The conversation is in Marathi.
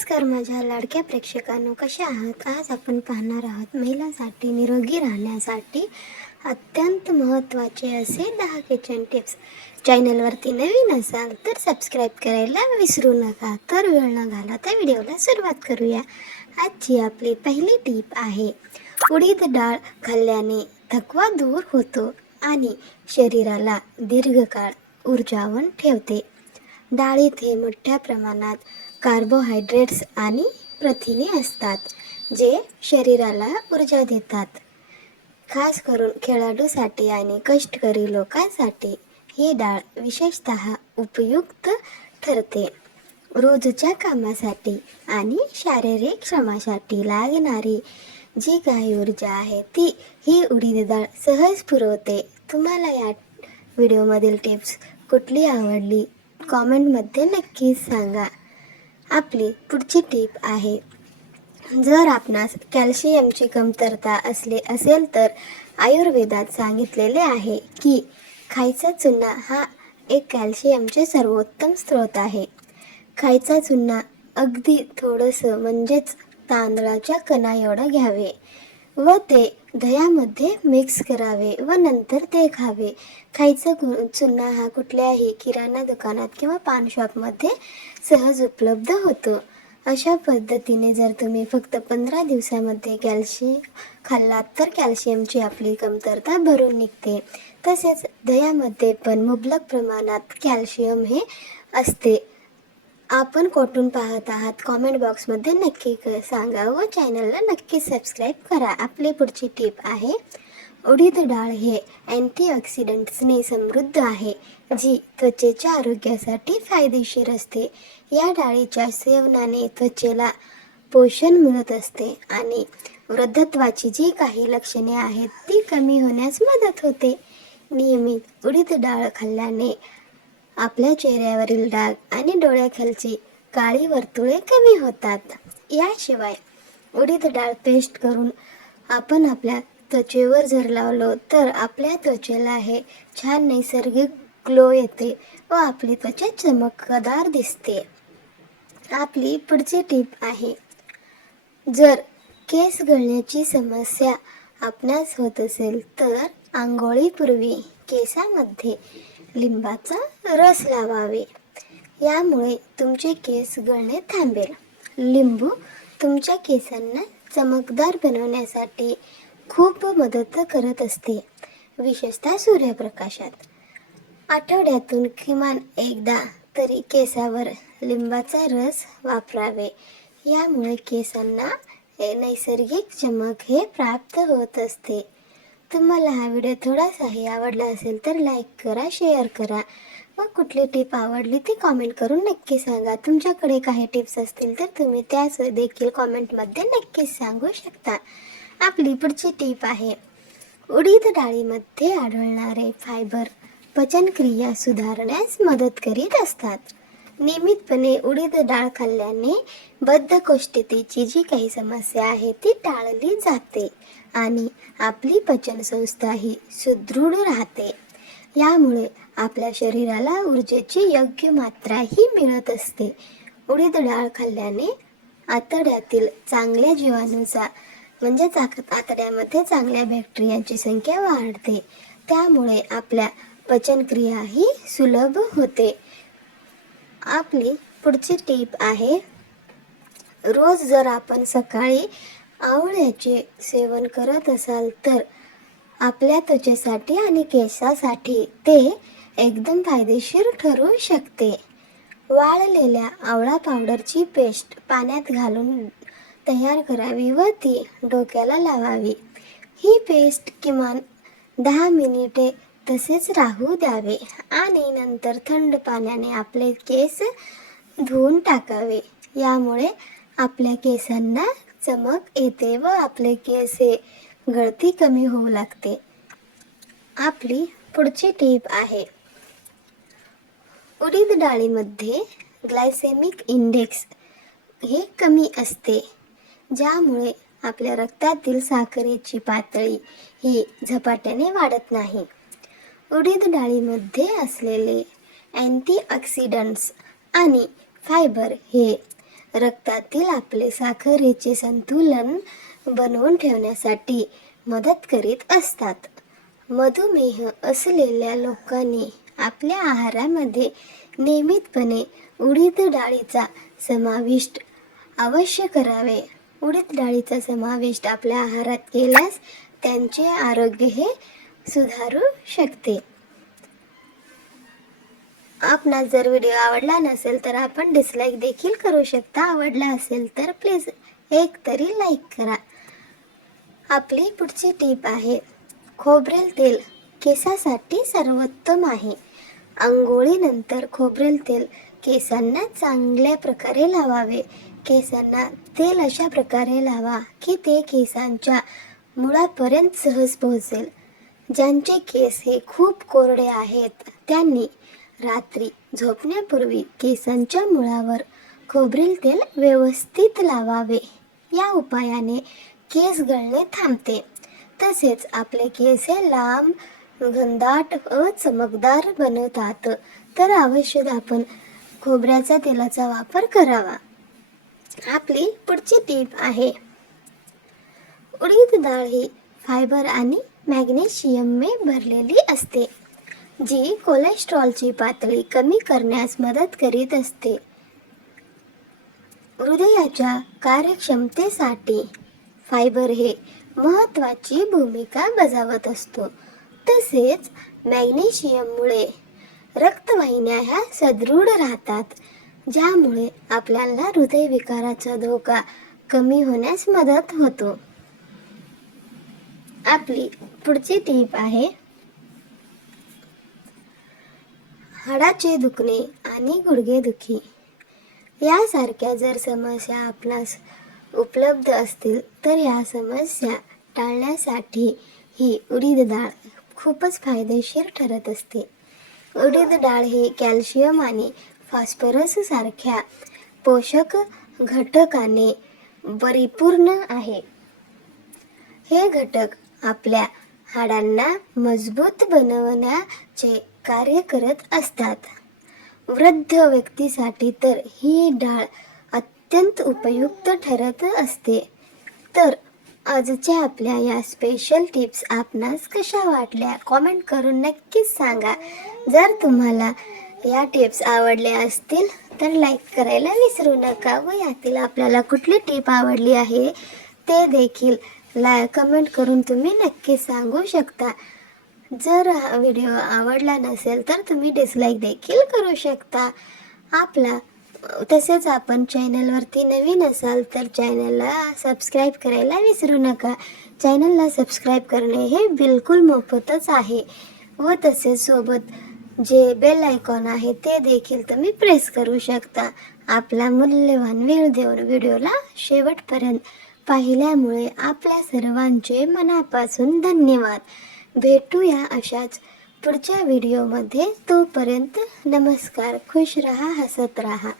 नमस्कार माझ्या लाडक्या प्रेक्षकांनो कशा आहात? आज आपण पाहणार आहोत महिलांसाठी निरोगी राहण्यासाठी अत्यंत महत्त्वाचे असे दहा किचन टिप्स चॅनलवरती नवीन असाल तर सबस्क्राईब करायला विसरू नका. तर वेळ न घालवता व्हिडिओला सुरुवात करूया. आजची आपली पहिली टीप आहे उडीद डाळ खाल्ल्याने थकवा दूर होतो आणि शरीराला दीर्घकाळ ऊर्जावन ठेवते. डाळीत हे मोठ्या प्रमाणात कार्बोहायड्रेट्स आणि प्रथिने असतात जे शरीराला ऊर्जा देतात. खास करून खेळाडूसाठी आणि कष्टकरी लोकांसाठी ही डाळ विशेषत उपयुक्त ठरते. रोजच्या कामासाठी आणि शारीरिक श्रमासाठी लागणारी जी काही ऊर्जा आहे ती ही उडीद डाळ सहज पुरवते. तुम्हाला या व्हिडिओमधील टिप्स कुठली आवडली? कॉमेंटमध्ये नक्कीच सांगा. आपली पुढची टीप आहे. जर आपणास कॅल्शियमची कमतरता असले असेल तर आयुर्वेदात सांगितलेले आहे की खायचा चुन्ना हा एक कॅल्शियमचे सर्वोत्तम स्रोत आहे. खायचा चुन्ना अगदी थोडंसं म्हणजेच तांदळाच्या कणा एवढं घ्यावे व ते दह्यामध्ये मिक्स करावे व नंतर ते खावे. खायचं गु चुन्ना हा कुठल्याही किराणा दुकानात किंवा पान शॉपमध्ये सहज उपलब्ध होतो. अशा पद्धतीने जर तुम्ही फक्त पंधरा दिवसामध्ये कॅल्शियम खाल्लात तर कॅल्शियमची आपली कमतरता भरून निघते. तसेच दह्यामध्ये पण मुबलक प्रमाणात कॅल्शियम हे असते. आपण कोठून पाहत आहात कॉमेंट बॉक्समध्ये नक्की क सांगा व चॅनलला नक्की सबस्क्राईब करा. आपली पुढची टिप आहे उडीद डाळ हे अँटीऑक्सिडंट्सने समृद्ध आहे जी त्वचेच्या आरोग्यासाठी फायदेशीर असते. या डाळीच्या सेवनाने त्वचेला पोषण मिळत असते आणि वृद्धत्वाची जी काही लक्षणे आहेत ती कमी होण्यास मदत होते. नियमित उडीद डाळ खाल्ल्याने आपल्या चेहऱ्यावरील डाग आणि डोळ्याखालची काळी वर्तुळे कमी होतात. याशिवाय उडीद डाळ पेस्ट करून आपण आपल्या त्वचेवर जर लावलो तर आपल्या त्वचेला हे छान नैसर्गिक ग्लो येते व आपली त्वचा चमकदार दिसते. आपली पुढची टीप आहे जर केस गळण्याची समस्या आपणास होत असेल तर आंघोळीपूर्वी केसामध्ये लिंबाचा रस लावावे. यामुळे तुमचे केस गळणे थांबेल. लिंबू तुमच्या केसांना चमकदार बनवण्यासाठी खूप मदत करत असते विशेषतः सूर्यप्रकाशात. आठवड्यातून किमान एकदा तरी केसावर लिंबाचा रस वापरावे. यामुळे केसांना नैसर्गिक चमक हे प्राप्त होत असते. तुम्हाला हा व्हिडिओ थोडासाही आवडला असेल तर लाईक करा शेअर करा. व कुठली टिप आवडली ती कॉमेंट करून नक्की सांगा. तुमच्याकडे काही टिप्स असतील तर तुम्ही त्याच देखील कॉमेंटमध्ये नक्कीच सांगू शकता. आपली पुढची टीप आहे उडीद डाळीमध्ये आढळणारे फायबर पचनक्रिया सुधारण्यास मदत करीत असतात. नियमितपणे उडीद डाळ खाल्ल्याने बद्धकोष्ठतेची जी काही समस्या आहे ती टाळली जाते. आणि आपली पचनसंस्था ही सुदृढ राहते. यामुळे आपल्या शरीराला ऊर्जेची योग्य मात्राही मिळत असते. उडीद डाळ खाल्ल्याने आतड्यातील चांगल्या जीवाणूचा म्हणजेच आतड्यामध्ये चांगल्या बॅक्टेरियाची संख्या वाढते. त्यामुळे आपल्या पचनक्रिया ही सुलभ होते. आपली पुढची टीप आहे रोज जर आपण सकाळी आवळ्याचे सेवन करत असाल तर आपल्या त्वचेसाठी आणि केसासाठी ते एकदम फायदेशीर ठरू शकते. वाळलेल्या आवळा पावडरची पेस्ट पाण्यात घालून तयार करावी व ती डोक्याला लावावी. ही पेस्ट किमान दहा मिनिटे तसेच राहू द्यावे आणि नंतर थंड पाण्याने आपले केस धुवून टाकावे. यामुळे आपल्या केसांना चमक येते व आपले केस हे गळती कमी होऊ लागते. आपली पुढची टीप आहे. उडीद डाळीमध्ये ग्लायसेमिक इंडेक्स हे कमी असते ज्यामुळे आपल्या रक्तातील साखरेची पातळी ही झपाट्याने वाढत नाही. उडीद डाळीमध्ये असलेले अँटीऑक्सिडंट्स आणि फायबर हे रक्तातील आपले साखरेचे संतुलन बनवून ठेवण्यासाठी मदत करीत असतात. मधुमेह असलेल्या लोकांनी आपल्या आहारामध्ये नियमितपणे उडीद डाळीचा समाविष्ट अवश्य करावे. उडीद डाळीचा समावेश आपल्या आहारात केल्यास त्यांचे आरोग्य हे सुधारू शकते. आपणास जर व्हिडिओ आवडला नसेल तर आपण डिसलाईक देखील करू शकता. आवडला असेल तर प्लीज एक तरी लाईक करा. आपली पुढची टीप आहे खोबरेल तेल केसासाठी सर्वोत्तम आहे. आंघोळीनंतर खोबरेल तेल केसांना चांगल्या प्रकारे लावावे. केसांना तेल अशा प्रकारे लावा की ते केसांच्या मुळापर्यंत सहज पोहोचेल. ज्यांचे केस हे खूप कोरडे आहेत त्यांनी रात्री झोपण्यापूर्वी केसांच्या मुळावर खोबरेल तेल व्यवस्थित लावावे. या उपायाने केस गळणे थांबते. तसेच आपले केस हे लांब घनदाट व चमकदार बनवतात. तर अवश्य आपण खोबऱ्याच्या तेलाचा वापर करावा. आपली पुढची टीप आहे. उडीद डाळ ही फायबर आणि मॅग्नेशियमने भरलेली असते. जी कोलेस्ट्रॉलची पातळी कमी करण्यास मदत करीत असते. हृदयाच्या कार्यक्षमतेसाठी फायबर हे महत्त्वाची भूमिका बजावत असतो. तसेच मॅग्नेशियममुळे रक्तवाहिन्या ह्या सदृढ राहतात ज्यामुळे आपल्याला हृदयविकाराचा धोका कमी होण्यास मदत होतो. आपली पुढची टीप आहे हाडाचे दुखणे आणि गुडघेदुखी यासारख्या जर समस्या आपणास उपलब्ध असतील तर या समस्या टाळण्यासाठी ही उडीद डाळ खूपच फायदेशीर ठरत असते. उडीद डाळ ही कॅल्शियम आणि फॉस्फरस सारख्या पोषक घटकाने परिपूर्ण आहे. हे घटक आपल्या हाडांना मजबूत बनवण्याचे कार्य करत असतात. वृद्ध व्यक्तीसाठी तर ही डाळ अत्यंत उपयुक्त ठरत असते. तर आजच्या आपल्या या स्पेशल टिप्स आपणास कशा वाटल्या? कॉमेंट करून नक्कीच सांगा. जर तुम्हाला या टिप्स आवडल्या असतील तर लाईक करायला विसरू नका व यातील आपल्याला कुठली टिप आवडली आहे ते देखील ला कमेंट करून तुम्ही नक्कीच सांगू शकता. जर हा व्हिडिओ आवडला नसेल तर तुम्ही डिसलाईक देखील करू शकता. आपला तसेच आपण चॅनलवरती नवीन असाल तर चॅनलला सबस्क्राईब करायला विसरू नका. चॅनलला सबस्क्राईब करणे हे बिलकुल मोफतच आहे. व तसेच सोबत जे बेल आयकॉन आहे ते देखील तुम्ही प्रेस करू शकता. आपला मूल्यवान वेळ देऊन व्हिडिओला शेवटपर्यंत पाहिल्यामुळे आपल्या सर्वांचे मनापासून धन्यवाद. भेटूया अशाच पुढच्या व्हिडिओमध्ये तोपर्यंत नमस्कार. खुश रहा हसत रहा.